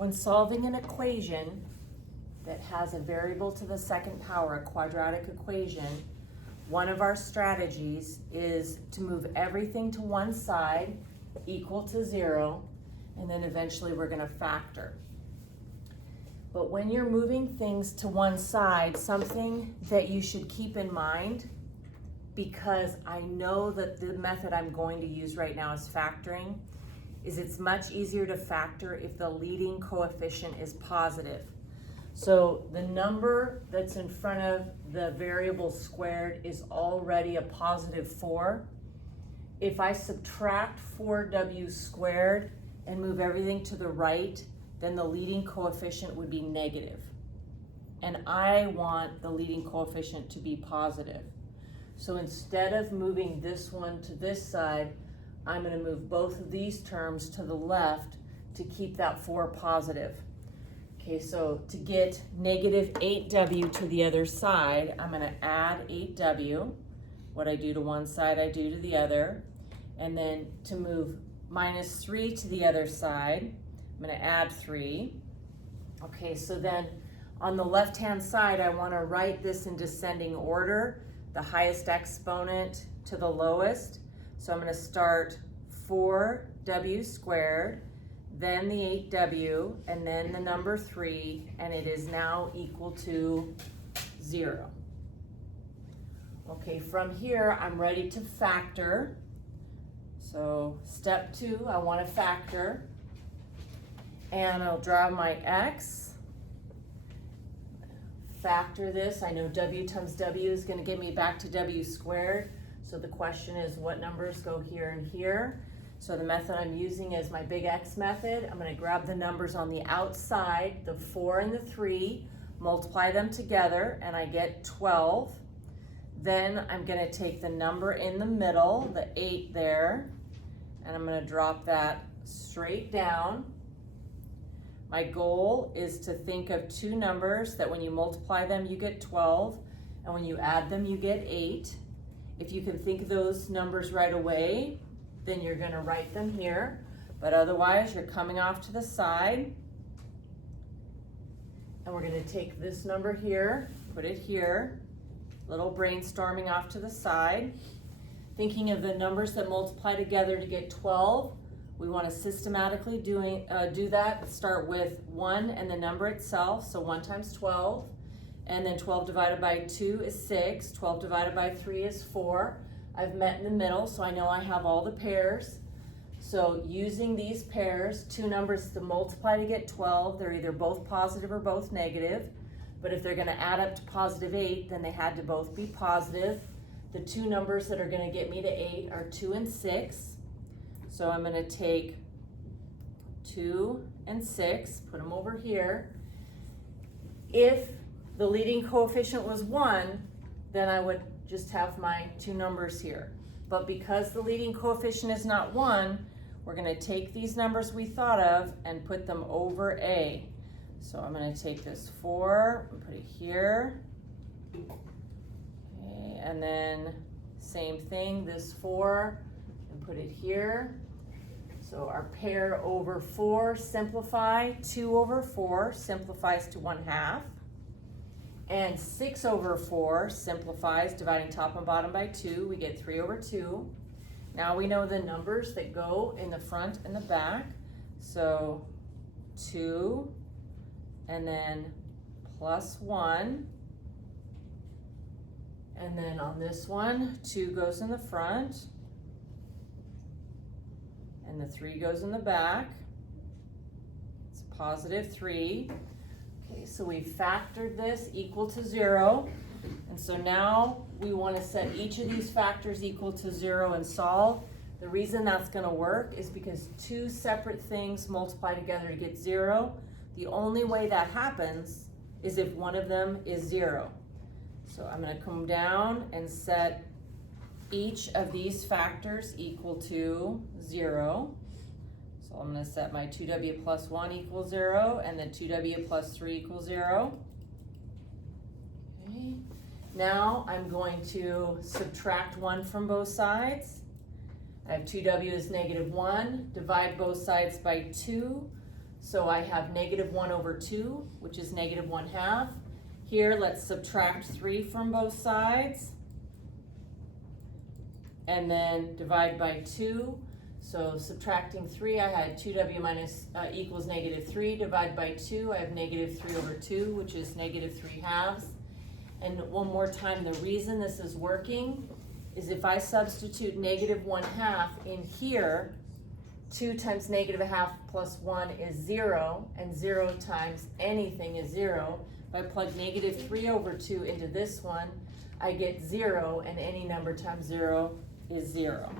When solving an equation that has a variable to the second power, a quadratic equation, one of our strategies is to move everything to one side equal to 0, and then eventually we're going to factor. But when you're moving things to one side, something that you should keep in mind, because I know that the method I'm going to use right now is factoring, is it's much easier to factor if the leading coefficient is positive. So the number that's in front of the variable squared is already a positive 4. If I subtract 4w squared and move everything to the right, then the leading coefficient would be negative. And I want the leading coefficient to be positive. So instead of moving this one to this side, I'm going to move both of these terms to the left to keep that 4 positive. Okay, so to get negative 8w to the other side, I'm going to add 8w. What I do to one side, I do to the other. And then to move minus 3 to the other side, I'm going to add 3. Okay, so then on the left-hand side, I want to write this in descending order, the highest exponent to the lowest. So I'm going to start 4w squared, then the 8w, and then the number 3, and it is now equal to 0. Okay, from here, I'm ready to factor. So step 2, I want to factor. And I'll draw my x. Factor this. I know w times w is going to get me back to w squared. So the question is, what numbers go here and here? So the method I'm using is my big X method. I'm going to grab the numbers on the outside, the 4 and the 3, multiply them together, and I get 12. Then I'm going to take the number in the middle, the 8 there, and I'm going to drop that straight down. My goal is to think of two numbers that when you multiply them, you get 12, and when you add them, you get 8. If you can think of those numbers right away, then you're going to write them here. But otherwise, you're coming off to the side. And we're going to take this number here, put it here. Little brainstorming off to the side. Thinking of the numbers that multiply together to get 12. We want to systematically do that. Start with 1 and the number itself, so 1 times 12. And then 12 divided by 2 is 6. 12 divided by 3 is 4. I've met in the middle, so I know I have all the pairs. So using these pairs, two numbers to multiply to get 12, they're either both positive or both negative. But if they're going to add up to positive 8, then they had to both be positive. The two numbers that are going to get me to 8 are 2 and 6. So I'm going to take 2 and 6, put them over here. If the leading coefficient was 1, then I would just have my two numbers here. But because the leading coefficient is not 1, we're going to take these numbers we thought of and put them over A. So I'm going to take this 4 and put it here. Okay, and then same thing, this 4, and put it here. So our pair over 4 simplify. 2 over 4 simplifies to 1/2. And 6 over 4 simplifies, dividing top and bottom by 2. We get 3 over 2. Now we know the numbers that go in the front and the back. So 2, and then plus 1. And then on this one, 2 goes in the front. And the 3 goes in the back. It's positive 3. Okay, so we factored this equal to 0. And so now we want to set each of these factors equal to 0 and solve. The reason that's going to work is because two separate things multiply together to get 0. The only way that happens is if one of them is 0. So I'm going to come down and set each of these factors equal to 0. So I'm going to set my 2w plus 1 equals 0, and then 2w plus 3 equals 0. Okay. Now I'm going to subtract 1 from both sides. I have 2w is negative 1. Divide both sides by 2. So I have negative 1 over 2, which is negative 1/2. Here, let's subtract 3 from both sides. And then divide by 2. So subtracting 3, I had 2w minus equals negative 3. Divide by 2, I have negative 3 over 2, which is negative 3/2. And one more time, the reason this is working is if I substitute negative 1/2 in here, 2 times negative 1/2 plus 1 is 0, and 0 times anything is 0. If I plug negative 3 over 2 into this one, I get 0, and any number times 0 is 0.